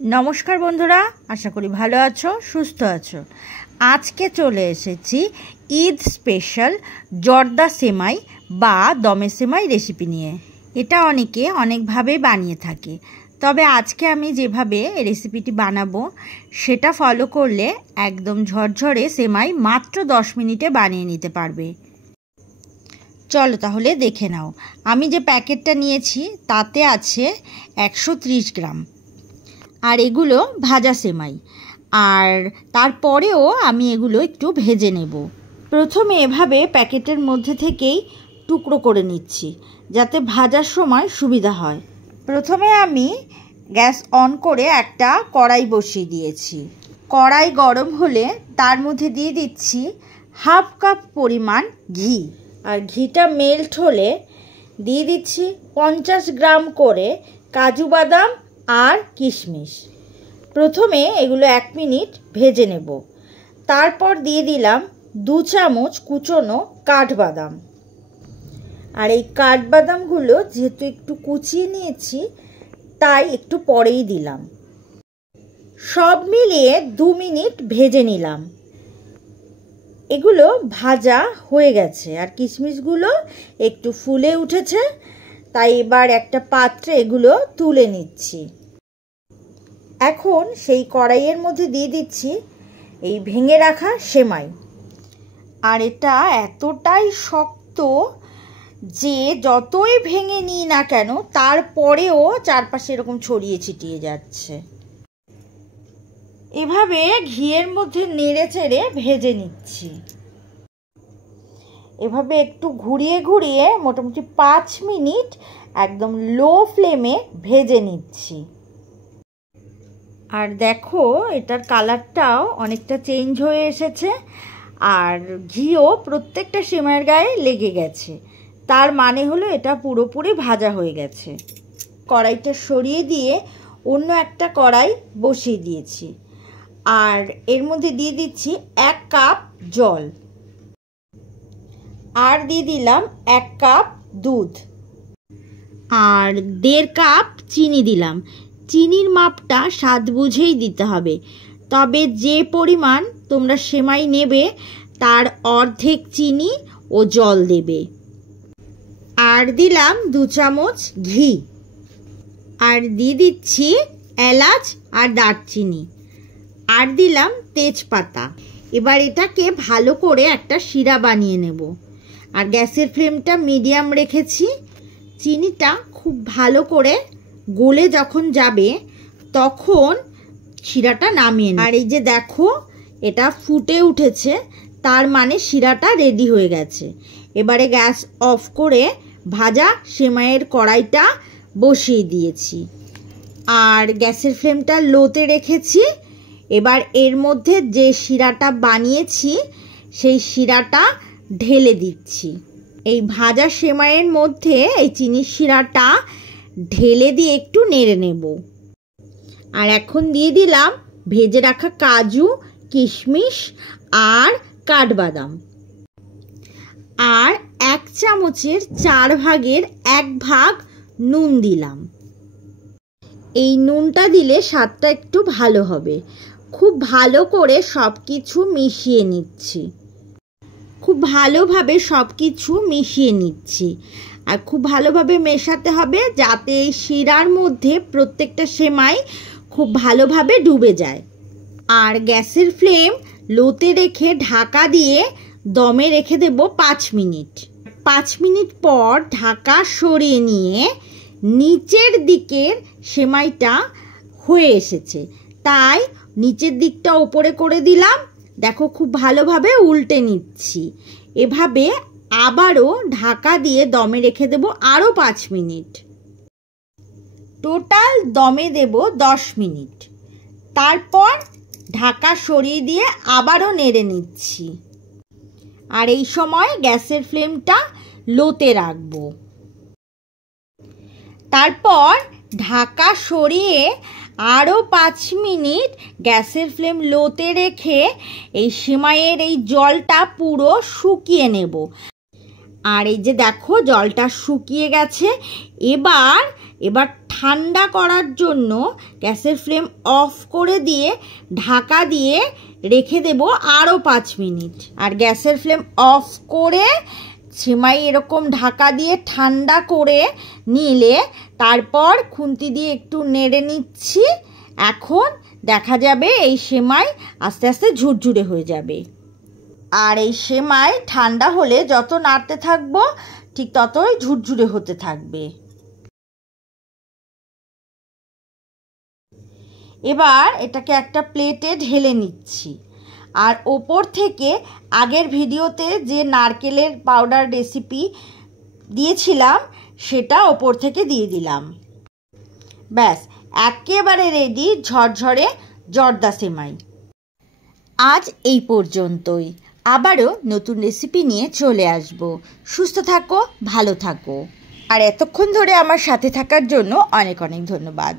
नमस्कार बंधुरा आशा करी भालो आछो सुस्थ आछो। आज के चले एसेछि ईद स्पेशल जर्दा सेमाई बा दमे सेमाई रेसिपि निये। एटा अनेके अनेक भावे बानिये थाके, तबे आजके आमी जेभावे रेसिपिटी बानाबो सेटा फलो करले एकदम झरझरे सेमाई मात्र 10 मिनिटे बानिये निते पारबे। चलो ताहले देखे नाओ। आमी जे पैकेटटा नियेछि ताते आछे 130 ग्राम और एगुलो भाजा सेमाई और तारपरेও आमी एगुलो एकटू भेजे नेब। प्रथमे एभावे पैकेटेर मध्य थेकेई टुकरो करे निচ্ছি जाते भाजार समय सुविधा हय। प्रथमे आमी गैस अन करे एकटा कड़ाई बसिए दिएछि। कड़ाई गरम होले तार मध्य दिए दिচ্ছি हाफ कप परिमाण घी और घीटा मेल्ट होले दिए दिচ্ছি 50 ग्राम करे काजू बादाम और किशमिश। प्रथमे एगुलो 1 मिनिट भेजे नेब। तारपर दिए दिलाम 2 चामच कुचोनो काठबादाम और ये काठबादामगुलो जेहेतु एकटू कुचिए निয়েছি ताई एकटू परेई दिलाम। सब मिलिए 2 मिनिट भेजे निलाम। एगुलो भाजा हয়ে গেছে और किशमिशगुलो एकटू फुले उठेছে, তাই এবার একটা পাত্রে এগুলো তুলে নিচ্ছি। এখন সেই কড়াইয়ের মধ্যে দিয়ে দিচ্ছি এই ভেঙে রাখা সেমাই। আর এটা এতটাই শক্ত যে যতই ভেঙে নিই না কেন তারপরেও চারপাশে এরকম ছড়িয়ে ছিটিয়ে যাচ্ছে। এভাবে ঘিয়ের মধ্যে নেড়ে চেড়ে ভেজে নিচ্ছি। এভাবে একটু ঘুরিয়ে ঘুরিয়ে মোটামুটি 5 মিনিট একদম লো ফ্লেমে ভেজে নিচ্ছি। আর দেখো এটার কালারটাও অনেকটা চেঞ্জ হয়ে এসেছে আর ঘিও প্রত্যেকটা সেমাইয়ের গায়ে লেগে গেছে, তার মানে হলো এটা পুরোপুরি ভাজা হয়ে গেছে। কড়াইটা সরিয়ে দিয়ে অন্য একটা কড়াই বসিয়ে দিয়েছি আর এর মধ্যে দিয়ে দিচ্ছি 1 কাপ জল আর দিয়ে দিলাম 1 কাপ দুধ আর 1.5 কাপ চিনি দিলাম। চিনির মাপটা স্বাদ বুঝেই দিতে হবে, তবে যে পরিমাণ তোমরা সেমাই নেবে তার অর্ধেক চিনি ও জল দেবে। আর দিলাম 2 চামচ ঘি আর দিয়ে দিচ্ছি এলাচ আর দারচিনি আর দিলাম তেজপাতা। এবার এটাকে ভালো করে একটা শিরা বানিয়ে নেব আর গ্যাসের ফ্লেমটা মিডিয়াম রেখেছি। চিনিটা খুব ভালো করে গলে যখন যাবে তখন শিরাটা নামিয়ে নেব। আর এই যে দেখো এটা ফুটে উঠেছে, তার মানে শিরাটা রেডি হয়ে গেছে। এবারে গ্যাস অফ করে ভাজা সেমাইয়ের কড়াইটা বসিয়ে দিয়েছি আর গ্যাসের ফ্লেমটা লোতে রেখেছি। এবার এর মধ্যে যে শিরাটা বানিয়েছি সেই শিরাটা ঢেলে দিচ্ছি। এই ভাজা সেমাইয়ের মধ্যে এই চিনির শিরাটা ঢেলে দিয়ে একটু নেড়ে নেব। আর এখন দিয়ে দিলাম ভেজে রাখা কাজু কিশমিশ আর কাঠবাদাম আর 1 চামচের 4 ভাগের 1 ভাগ নুন দিলাম। এই নুনটা দিলে স্বাদটা একটু ভালো হবে। খুব ভালো করে সব কিছু মিশিয়ে নিচ্ছি। খুব ভালোভাবে সব কিছু মিশিয়ে নিচ্ছি আর খুব ভালোভাবে মেশাতে হবে যাতে এই শিরার মধ্যে প্রত্যেকটা সেমাই খুব ভালোভাবে ডুবে যায়। আর গ্যাসের ফ্লেম লোতে রেখে ঢাকা দিয়ে দমে রেখে দেব 5 মিনিট। 5 মিনিট পর ঢাকা সরিয়ে নিয়ে নিচের দিকের সেমাইটা হয়ে এসেছে, তাই নিচের দিকটা উপরে করে দিলাম। দেখো খুব ভালোভাবে উল্টে নিচ্ছি। এভাবে আবারও ঢাকা দিয়ে দমে রেখে দেব আরও 5 মিনিট। টোটাল দমে দেব 10 মিনিট। তারপর ঢাকা সরিয়ে দিয়ে আবারও নেড়ে নিচ্ছি আর এই সময় গ্যাসের ফ্লেমটা লোতে রাখবো। তারপর ঢাকা সরিয়ে আরও 5 মিনিট গ্যাসের ফ্লেম লোতে রেখে এই সেমাইয়ের এই জলটা পুরো শুকিয়ে নেব। আর এই যে দেখো জলটা শুকিয়ে গেছে। এবার ঠান্ডা করার জন্য গ্যাসের ফ্লেম অফ করে দিয়ে ঢাকা দিয়ে রেখে দেব আরও 5 মিনিট। আর গ্যাসের ফ্লেম অফ করে সেমাই এরকম ঢাকা দিয়ে ঠান্ডা করে নিলে তারপর খুন্তি দিয়ে একটু নেড়ে নিচ্ছি। এখন দেখা যাবে এই সেমাই আস্তে আস্তে ঝুরঝুরে হয়ে যাবে। আর এই সেমাই ঠান্ডা হলে যত নাড়তে থাকবো ঠিক ততই ঝুরঝুরে হতে থাকবে। এবার এটাকে একটা প্লেটে ঢেলে নিচ্ছি। আর ওপর থেকে আগের ভিডিওতে যে নারকেলের পাউডার রেসিপি দিয়েছিলাম সেটা ওপর থেকে দিয়ে দিলাম। ব্যাস একেবারে রেডি ঝরঝরে জর্দা সেমাই। আজ এই পর্যন্তই। আবারও নতুন রেসিপি নিয়ে চলে আসব। সুস্থ থাকো, ভালো থাকো। আর এতক্ষণ ধরে আমার সাথে থাকার জন্য অনেক অনেক ধন্যবাদ।